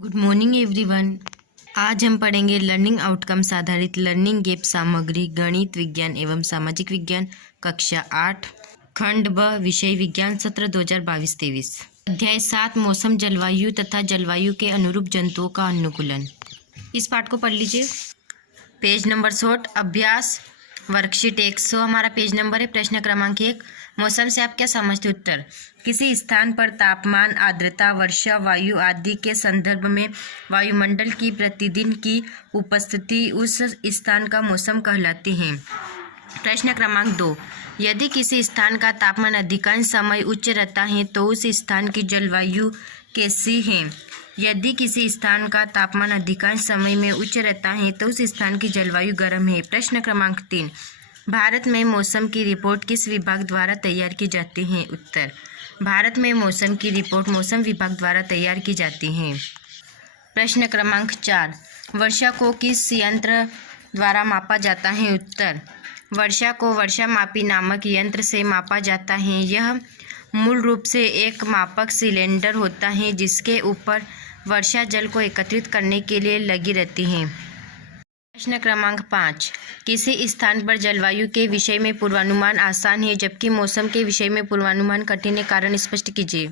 Good morning everyone. आज हम पढ़ेंगे लर्निंग आउटकम्स आधारित लर्निंग गैप सामग्री गणित विज्ञान एवं सामाजिक विज्ञान कक्षा 8 खंड ब विषय विज्ञान सत्र 2022-23 अध्याय 7 मौसम जलवायु तथा जलवायु के अनुरूप जंतुओं का अनुकूलन। इस पाठ को पढ़ लीजिए। पेज नंबर 60 अभ्यास वर्कशीट 100 हमारा पेज नंबर है। प्रश्न क्रमांक 1 मौसम से आप क्या समझते? उत्तर किसी स्थान पर तापमान आर्द्रता वर्षा वायु आदि के संदर्भ में वायुमंडल की प्रतिदिन की उपस्थिति उस स्थान का मौसम कहलाती है। प्रश्न क्रमांक 2 यदि किसी स्थान का तापमान अधिकांश समय उच्च रहता है तो उस स्थान की जलवायु कैसी है? यदि किसी स्थान का तापमान अधिकांश समय में उच्च रहता है तो उस स्थान की जलवायु गर्म है। प्रश्न क्रमांक 3 भारत में मौसम की रिपोर्ट किस विभाग द्वारा तैयार की जाती है? उत्तर भारत में मौसम की रिपोर्ट मौसम विभाग द्वारा तैयार की जाती है। प्रश्न क्रमांक 4 वर्षा को किस यंत्र द्वारा मापा जाता है? उत्तर वर्षा को वर्षामापी नामक यंत्र से मापा जाता है। यह मूल रूप से एक मापक सिलेंडर होता है जिसके ऊपर वर्षा जल को एकत्रित करने के लिए लगी रहती है। प्रश्न क्रमांक 5 किसी स्थान पर जलवायु के विषय में पूर्वानुमान आसान है जबकि मौसम के विषय में पूर्वानुमान कठिन है, कारण स्पष्ट कीजिए।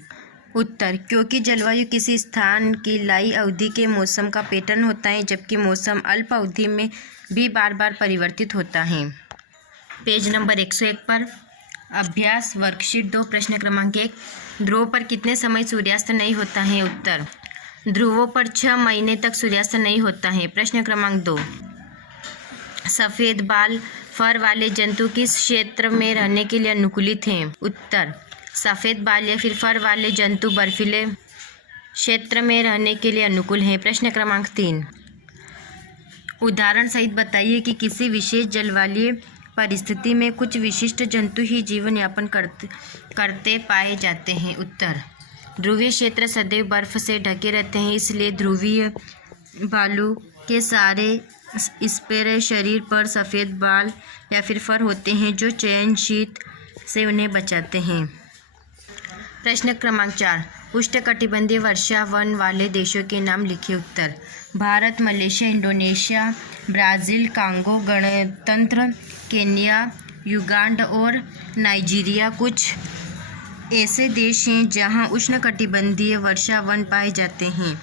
उत्तर क्योंकि जलवायु किसी स्थान की लंबी अवधि के मौसम का पैटर्न होता है जबकि मौसम अल्प अवधि में भी बार बार परिवर्तित होता है। पेज नंबर 101 पर अभ्यास वर्कशीट 2 प्रश्न क्रमांक 1 ध्रुवों पर कितने समय सूर्यास्त नहीं होता है? उत्तर ध्रुवों पर 6 महीने तक सूर्यास्त नहीं होता है। प्रश्न क्रमांक 2 सफ़ेद बाल फर वाले जंतु किस क्षेत्र में रहने के लिए अनुकूलित हैं? उत्तर सफ़ेद बाल या फिर फर वाले जंतु बर्फीले क्षेत्र में रहने के लिए अनुकूल हैं। प्रश्न क्रमांक 3 उदाहरण सहित बताइए कि किसी विशेष जलवायु परिस्थिति में कुछ विशिष्ट जंतु ही जीवन यापन करते पाए जाते हैं। उत्तर ध्रुवीय क्षेत्र सदैव बर्फ से ढके रहते हैं, इसलिए ध्रुवीय भालू के सारे स्पेरे शरीर पर सफ़ेद बाल या फिर फर होते हैं जो चयन शीत से उन्हें बचाते हैं। प्रश्न क्रमांक 4 उष्णकटिबंधीय वर्षा वन वाले देशों के नाम लिखिए। उत्तर Bharat Malaysia Indonesia Brazil Congo गणतंत्र केन्या युगांडा और नाइजीरिया कुछ ऐसे देश हैं जहां उष्णकटिबंधीय वर्षा वन पाए जाते हैं।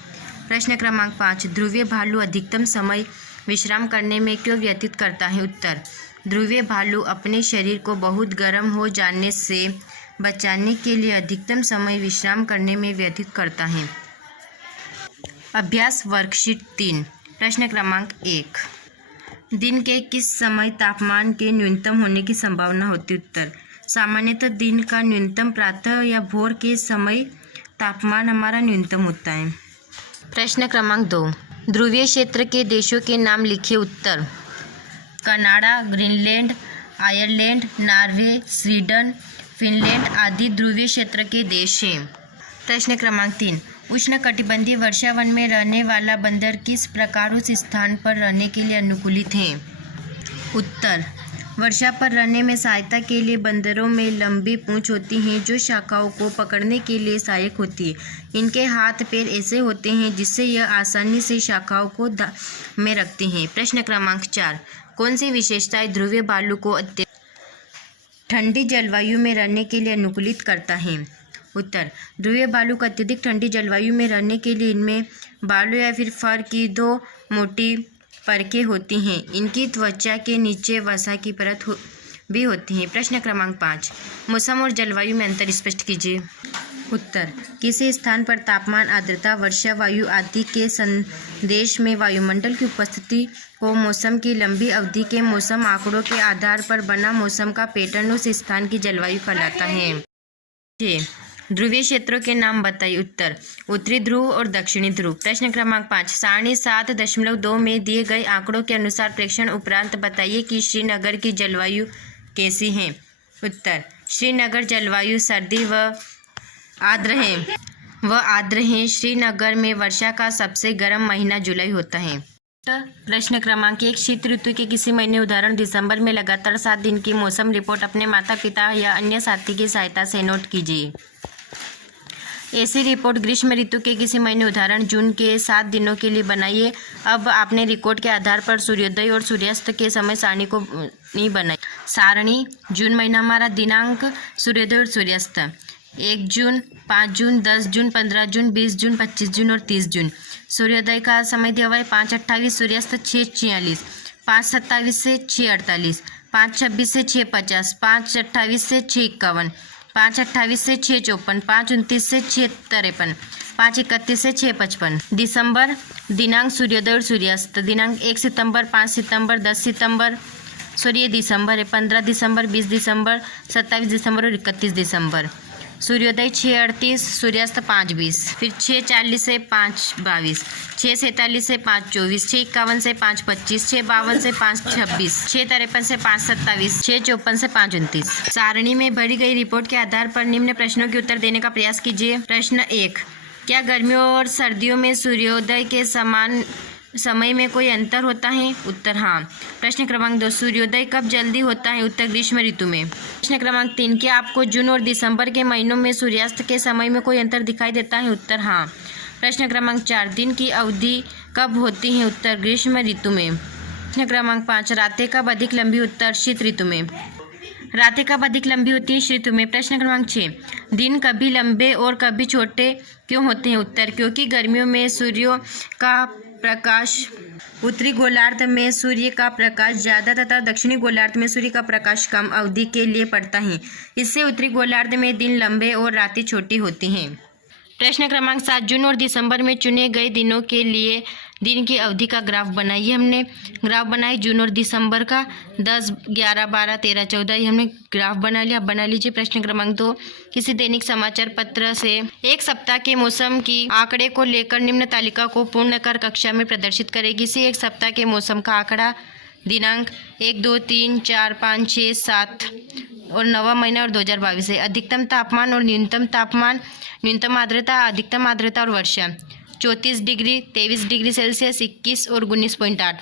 प्रश्न क्रमांक 5 ध्रुवीय भालू अधिकतम समय विश्राम करने में क्यों व्यतीत करता है? उत्तर ध्रुवीय भालू अपने शरीर को बहुत गर्म हो जाने से बचाने के लिए अधिकतम समय विश्राम करने में व्यतीत करता है। अभ्यास वर्कशीट 3 प्रश्न क्रमांक 1 दिन के किस समय तापमान के न्यूनतम होने की संभावना होती है? उत्तर सामान्यतः दिन का न्यूनतम प्रातः या भोर के समय तापमान हमारा न्यूनतम होता है। प्रश्न क्रमांक 2 ध्रुवीय क्षेत्र के देशों के नाम लिखिए। उत्तर Canada Greenland Ireland Norway Sweden Finland आदि ध्रुवीय क्षेत्र के देश हैं। प्रश्न क्रमांक 3 उष्णकटिबंधीय वर्षा वन में रहने वाला बंदर किस प्रकार उस स्थान पर रहने के लिए अनुकूलित है? उत्तर वर्षा पर रहने में सहायता के लिए बंदरों में लंबी पूंछ होती हैं जो शाखाओं को पकड़ने के लिए सहायक होती है। इनके हाथ पैर ऐसे होते हैं जिससे यह आसानी से शाखाओं को में रखते हैं। प्रश्न क्रमांक 4 कौन सी विशेषताएं ध्रुवीय भालू को ठंडी जलवायु में रहने के लिए अनुकूलित करता है? उत्तर ध्रुवीय भालू को अत्यधिक ठंडी जलवायु में रहने के लिए इनमें बालों या फिर फर की 2 मोटी परखें होती हैं। इनकी त्वचा के नीचे वसा की परत भी होती है। प्रश्न क्रमांक 5 मौसम और जलवायु में अंतर स्पष्ट कीजिए। उत्तर किसी स्थान पर तापमान आर्द्रता वर्षा वायु आदि के संदेश में वायुमंडल की उपस्थिति को मौसम की लंबी अवधि के मौसम आंकड़ों के आधार पर बना मौसम का पैटर्न उस स्थान की जलवायु कहलाता है। ध्रुवीय क्षेत्रों के नाम बताइए। उत्तर उत्तरी ध्रुव और दक्षिणी ध्रुव। प्रश्न क्रमांक 5 सारणी 7.2 में दिए गए आंकड़ों के अनुसार प्रेक्षण उपरांत बताइए कि श्रीनगर की जलवायु कैसी है? उत्तर श्रीनगर जलवायु सर्दी व आर्द्र है। श्रीनगर में वर्षा का सबसे गर्म महीना जुलाई होता है। प्रश्न क्रमांक 1 शीत ऋतु के किसी महीने उदाहरण दिसंबर में लगातार 7 दिन की मौसम रिपोर्ट अपने माता पिता या अन्य साथी की सहायता से नोट कीजिए। ऐसी रिपोर्ट ग्रीष्म ऋतु के किसी महीने उदाहरण जून के 7 दिनों के लिए बनाइए। अब आपने रिकॉर्ड के आधार पर सूर्योदय और सूर्यास्त के समय सारणी को नहीं बनाई। सारणी जून महीना हमारा, दिनांक सूर्योदय और सूर्यास्त 1 जून, 5 जून, 10 जून, 15 जून, 20 जून, 25 जून और 30 जून। सूर्योदय का समय दिया हुआ है 5:28, सूर्यास्त 6:46, 5:27 से 6:48, 5:26 से 6:50, 5:28 से 6:51, 5:28 से 6:54, 5:29 से 6:53, 5:31 से 6:55। दिसंबर, दिनांक सूर्योदय और सूर्यास्त दिनांक 1 सितंबर, 5 सितंबर, 10 सितंबर, ये दिसंबर है, 15 दिसंबर, 20 दिसंबर, 27 दिसंबर और 31 दिसंबर। सूर्योदय 6:38, सूर्यास्त 5:20, फिर 6:40 से 5:22, 6:47 से 5:24, 6:51 से 5:25, 6:52 से 5:26, 6:53 से 5:27, 6:54 से 5:29। सारणी में भरी गई रिपोर्ट के आधार पर निम्न प्रश्नों के उत्तर देने का प्रयास कीजिए। प्रश्न 1, क्या गर्मियों और सर्दियों में सूर्योदय के समान समय में कोई अंतर होता है? उत्तर हाँ। प्रश्न क्रमांक 2, सूर्योदय कब जल्दी होता है? उत्तर ग्रीष्म ऋतु में। प्रश्न क्रमांक 3, क्या आपको जून और दिसंबर के महीनों में सूर्यास्त के समय में कोई अंतर दिखाई देता है? उत्तर हाँ। प्रश्न क्रमांक 4, दिन की अवधि कब होती है? उत्तर ग्रीष्म ऋतु में। प्रश्न क्रमांक 5, रातें कब अधिक लंबी? उत्तर शीत ऋतु में। रातें कब अधिक लंबी होती है? शीत ऋतु में। प्रश्न क्रमांक 6, दिन कभी लंबे और कभी छोटे क्यों होते हैं? उत्तर क्योंकि गर्मियों में सूर्य का प्रकाश उत्तरी गोलार्ध में सूर्य का प्रकाश ज़्यादा तथा दक्षिणी गोलार्ध में सूर्य का प्रकाश कम अवधि के लिए पड़ता है। इससे उत्तरी गोलार्ध में दिन लंबे और रातें छोटी होती हैं। प्रश्न क्रमांक 7, जून और दिसंबर में चुने गए दिनों के लिए दिन की अवधि का ग्राफ बनाइए। हमने ग्राफ बनाया जून और दिसंबर का, 10, 11, 12, 13, 14 ये हमने ग्राफ बना लिया। बना लीजिए। प्रश्न क्रमांक 2, किसी दैनिक समाचार पत्र से एक सप्ताह के मौसम की आंकड़े को लेकर निम्न तालिका को पूर्ण कर कक्षा में प्रदर्शित करें। किसी एक सप्ताह के मौसम का आंकड़ा, दिनांक 1, 2, 3, 4, 5, 6, 7 और 9वां महीना और 2022 है। अधिकतम तापमान और न्यूनतम तापमान, न्यूनतम आर्द्रता, अधिकतम आर्द्रता और वर्षा 34 डिग्री, 23 डिग्री सेल्सियस, 21 और 19.8,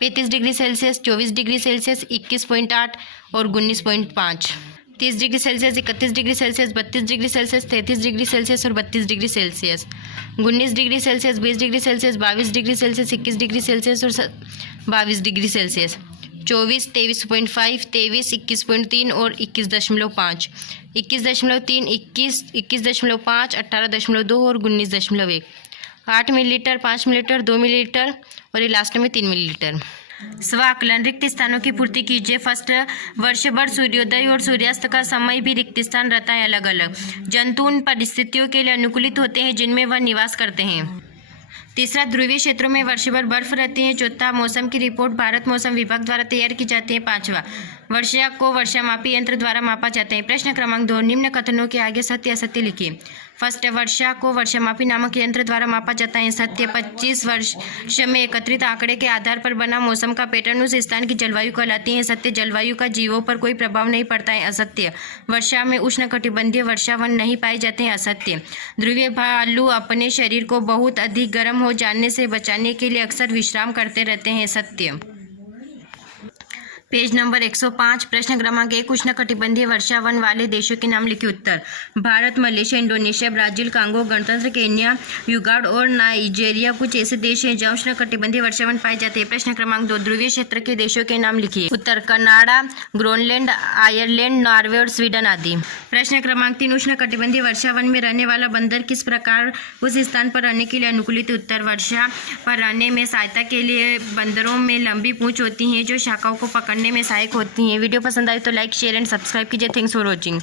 35 डिग्री सेल्सियस, 24 डिग्री सेल्सियस, 21.8 और 19.5, 30 degree Celsius, 31 degree Celsius, 32 degree Celsius, 33 degree Celsius और 32 degree Celsius, 19 degree Celsius, 20 degree Celsius, 22 degree Celsius, 21 degree Celsius और 22 डिग्री सेल्सियस, 24, 23.5, 23, 21.3 और 21.5, 21.3, 21, 21.5, 18.2 और 19.1, 8 मिलीलीटर, 5 मिलीलीटर, 2 मिलीलीटर और ये लास्ट में 3 millilitre. स्वाकलन, रिक्त स्थानों की पूर्ति कीजिए। फर्स्ट, वर्ष भर सूर्योदय और सूर्यास्त का समय भी रिक्त स्थान रहता है अलग अलग। जंतु उन परिस्थितियों के लिए अनुकूलित होते हैं जिनमें वह निवास करते हैं। तीसरा, ध्रुवीय क्षेत्रों में वर्ष भर बर्फ रहती है। चौथा, मौसम की रिपोर्ट भारत मौसम विभाग द्वारा तैयार की जाती है। पांचवा, वर्षा को वर्षामापी यंत्र द्वारा मापा जाता है। प्रश्न क्रमांक 2, निम्न कथनों के आगे सत्य असत्य लिखिए। फर्स्ट, वर्षा को वर्षामापी नामक यंत्र द्वारा मापा जाता है। सत्य, 25 वर्ष में एकत्रित आंकड़े के आधार पर बना मौसम का पैटर्न उस स्थान की जलवायु कहलाती है। सत्य, जलवायु का जीवों पर कोई प्रभाव नहीं पड़ता है। असत्य, वर्षा में उष्णकटिबंधीय वर्षावन नहीं पाए जाते हैं। असत्य, ध्रुवीय भालू अपने शरीर को बहुत अधिक गर्म हो जाने से बचाने के लिए अक्सर विश्राम करते रहते हैं। सत्य। पेज नंबर 105, प्रश्न क्रमांक 1, उष्णकटिबंधीय वर्षावन वाले देशों के नाम लिखिए। उत्तर, Bharat, Malaysia, Indonesia, Brazil, Congo, गणतंत्र, केन्या, युगांडा और नाइजीरिया कुछ ऐसे देश हैं जहाँ उष्णकटिबंधीय वर्षावन पाए जाते हैं। प्रश्न क्रमांक 2, ध्रुवीय क्षेत्र के देशों के नाम लिखिए। उत्तर, कनाडा, ग्रीनलैंड, आयरलैंड, नॉर्वे और स्वीडन आदि। प्रश्न क्रमांक 3, उष्णकटिबंधीय वर्षावन में रहने वाला बंदर किस प्रकार उस स्थान पर रहने के लिए अनुकूलित है। उत्तर, वर्षा पर रहने में सहायता के लिए बंदरों में लंबी पूंछ होती है जो शाखाओं को पकड़ने में सहायक होती हैं। वीडियो पसंद आए तो लाइक, शेयर एंड सब्सक्राइब कीजिए। Thanks for watching.